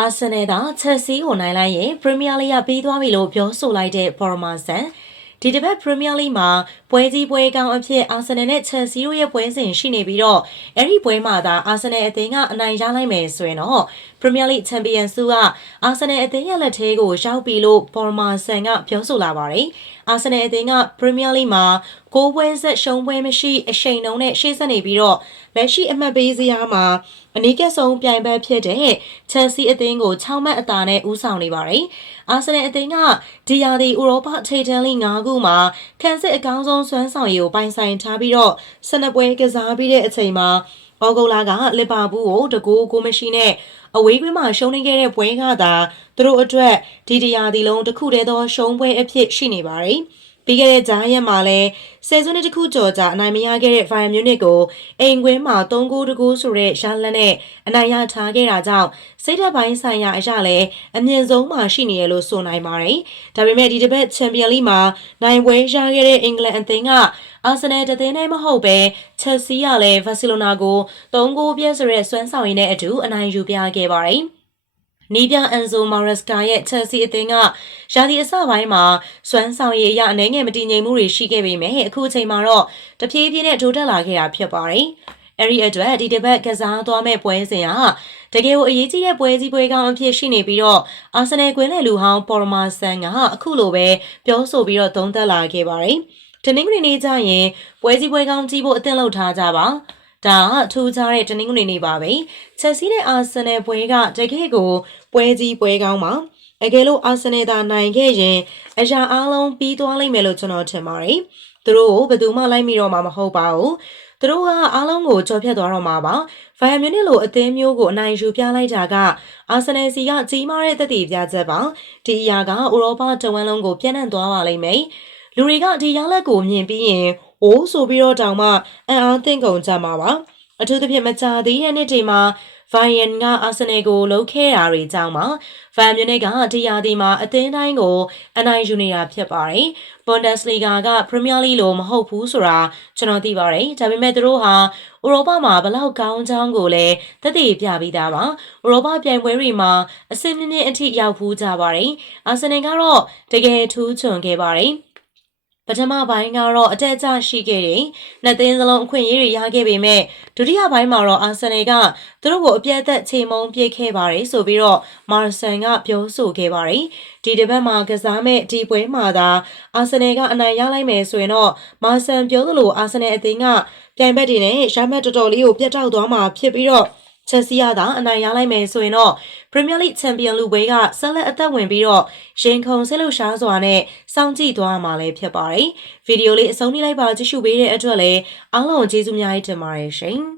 အာဆင်နယ်ကချက်စီကိုနိုင်လိုက်ရင်ပရီးမီးယားလိဂ်ပြီးသွားပြီလို့ပြောဆိုလိုက်တဲ့ဘော်ရမာဆန်ဒီတစ်ပတ်ပရီးမီးယားလိဂ်မှာပွဲကြီးပွဲကောင်းအဖြစ်အာဆင်နယ်နဲ့ချက်စီတို့ရဲ့ပွဲစဉ်ရှိနေပြီးတော့အဲ့ဒီပွဲမှာသာအာဆင်နယ်အသင်းကအနိုင်ရလိုက်မယ်ဆိုရင်တော့ပရီးမီးယားလိဂ်ချန်ပီယံဆုကအာဆင်နယ်အသင်းရဲ့လက်ထဲကိုရောက်ပြီလို့ဘော်ရမာဆန်ကပြောဆိုလာပါတယ်အာဆင်နယ်အသင်းကပရီးမီးယားလိဂ်မှာ6ပွဲဆက်ရှုံးပွဲမရှိအရှိန်နှုန်းနဲ့ရှေ့ဆက်နေပြီးတော့လက်ရှိအမှတ်ပေးစရာမှာအနီးကဆုံးပြိုင်ဘက်ဖြစ်တဲ့ချက်စီအသင်းကို6မှတ်အသာနဲ့ဦးဆောင်နေပါတယ်။အာဆင်နယ်အသင်းကဒီယာဒီဥရောပထိပ်တန်းလိ9ခုမှာခံစစ်အကောင်းဆုံးစွမ်းဆောင်ရည်ကိုပိုင်ဆိုင်ထားပြီးတော့12ပွဲကစားပြီးတဲ့အချိန်မှာဩဂုတ်လကလီဗာပူးကိုတကူကိုမရှိနဲ့အဝေးကွင်းမှာရှုံးနေခဲ့တဲ့ပွဲကသာသူတို့အတွက်ဒီတရာဒီလုံးတစ်ခုတည်းသောရှုံးပွဲအဖြစ်ရှိနေပါတယ်။ပြီးခဲ့တဲ့ဂျာယန်မှာလည်းဆယ်စုနှစ်တစ်ခုကျော်ကြာအနိုင်မရခဲ့တဲ့ Bayern Munich ကိုအိမ်ကွင်းမှာ3-2ဆိုတဲ့ရလဒ်နဲ့အနိုင်ရထားခဲ့တာကြောင့်စိတ်ဓာတ်ပိုင်းဆိုင်ရာအရာလည်းအမြင့်ဆုံးမှာရှိနေရလို့ဆိုနိုင်ပါတယ်။ဒါပေမဲ့ဒီတစ်ပတ်ချန်ပီယံလိမှာနိုင်ပွဲရခဲ့တဲ့အင်္ဂလန်အသင်းကအာဆင်နယ်တသင်းနဲ့မဟုတ်ပဲချက်စီကလည်းဘာစီလိုနာကို3-0ပြည့်ဆိုတဲ့စွမ်းဆောင်ရည်နဲ့အတူအနိုင်ယူပြခဲ့ပါတယ်။နီးပြအန်ဇိုမာရက်စကာရဲ့ချက်စီအသင်းကရာသီအစပိုင်းမှာစွမ်းဆောင်ရည်အရအနေငယ်မတည်ငြိမ်မှုတွေရှိခဲ့ပေမဲ့အခုအချိန်မှာတော့တဖြည်းဖြည်းနဲ့ထိုးတက်လာခဲ့တာဖြစ်ပါတယ်။အဲဒီအတွက်ဒီတစ်ပတ်ကစားသွားမဲ့ပွဲစဉ်ဟာတကယ်ကိုအရေးကြီးတဲ့ပွဲကြီးပွဲကောင်းအဖြစ်ရှိနေပြီးတော့အာဆင်နယ်ကွင်းလေလူဟောင်းပေါ်မာဆန်ကအခုလိုပဲပြောဆိုပြီးတော့သုံးသပ်လာခဲ့ပါတယ်။တနင်္ဂနွေနေ့ကျရင်ပွဲကြီးပွဲကောင်းကြည့်ဖို့အသင့်လုပ်ထားကြပါဒါကထူးခြားတဲ့တနင်္ဂနွေနေ့ပါပဲချက်စီနဲ့အာဆင်နယ်ပွဲကတကယ်ကိုပွဲကြီးပွဲကောင်းပါအကယ်လို့အာဆင်နယ်သာနိုင်ခဲ့ရင်အရာအားလုံးပြီးသွားလိမ့်မယ်လို့ကျွန်တော်ထင်ပါတယ်သူတို့ကိုဘယ်သူမှလိုက်မိတော့မှာမဟုတ်ပါဘူးသူတို့ကအားလုံးကိုကြော်ဖြတ်သွားတော့မှာပါဘိုင်ယန်မြူနစ်လိုအသင်းမျိုးကိုအနိုင်ယူပြလိုက်တာကအာဆင်နယ်စီကကြီးမားတဲ့သက်သေပြချက်ပါဒီအရာကဥရောပတဝန်းလုံးကိုပြန့်နှံ့သွားပါလိမ့်မယ်လူတွေကဒီရလဒ်ကိုမြင်ပြီးရင်အိုးဆိုပြီးတော့တောင်မှအံ့အားသင့်ကုန်ကြမှာပါအထူးသဖြင့်မကြာသေးတဲ့နေ့တွေမှာဗိုင်ယန်ကအာဆင်နယ်ကိုလှုပ်ခဲတာတွေကြောင့်ပါဗိုင်ယန်မြူနစ်ကဒီယာဒီမှာအသင်းတိုင်းကိုအနိုင်ယူနေတာဖြစ်ပါတယ်ဘွန်ဒက်စလီဂါကပရီးမီးယားလိလိုမဟုတ်ဘူးဆိုတာကျွန်တော်သိပါတယ်ဒါပေမဲ့သူတို့ဟာဥရောပမှာဘလောက်ကောင်းချောင်းကိုလည်းသက်သေပြပြီးသားပါဥရောပပြိုင်ပွဲတွေမှာအဆင့်မြင့်မြင့်အထိရောက်ဖူးကြပါတယ်အာဆင်နယ်ကတော့တကယ်ထူးချွန်ခဲ့ပါတယ်ပထမပိုင်းကတော့အတက်အကျရှိခဲ့တယ်။နှစ်သင်းစလုံးအခွင့်အရေးတွေရခဲ့ပေမဲ့ဒုတိယပိုင်းမှာတော့အာဆင်နယ်ကသူတို့ကိုအပြတ်သက်ချိန်မုံပြစ်ခဲ့ပါတယ်ဆိုပြီးတော့မာဆန်ကပြောဆိုခဲ့ပါတယ်။ဒီတစ်ပတ်မှာကစားမဲ့ဒီပွဲမှာသာအာဆင်နယ်ကအနိုင်ရလိုက်မယ်ဆိုရင်တော့မာဆန်ပြောသလိုအာဆင်နယ်အသင်းကပြိုင်ဘက်တွေနဲ့ရမှတ်တော်တော်လေးကိုပြတ်တောက်သွားမှာဖြစ်ပြီးတော့ချက်စီရတာအနိုင်ရလိုက်မယ်ဆိုရင်တော့ပရီးမီးယားလိဂ်ချန်ပီယံလုပွဲကဆက်လက်အသက်ဝင်ပြီးတော့ရင်ခုန်ဆဲလှရှားစွာနဲ့စောင့်ကြည့်သွားမှာလည်းဖြစ်ပါတယ်။ဗီဒီယိုလေးအဆုံးထိလိုက်ပါကြည့်ရှုပေးတဲ့အတွက်လည်းအားလုံးကျေးဇူးများတင်ပါတယ်ရှင်။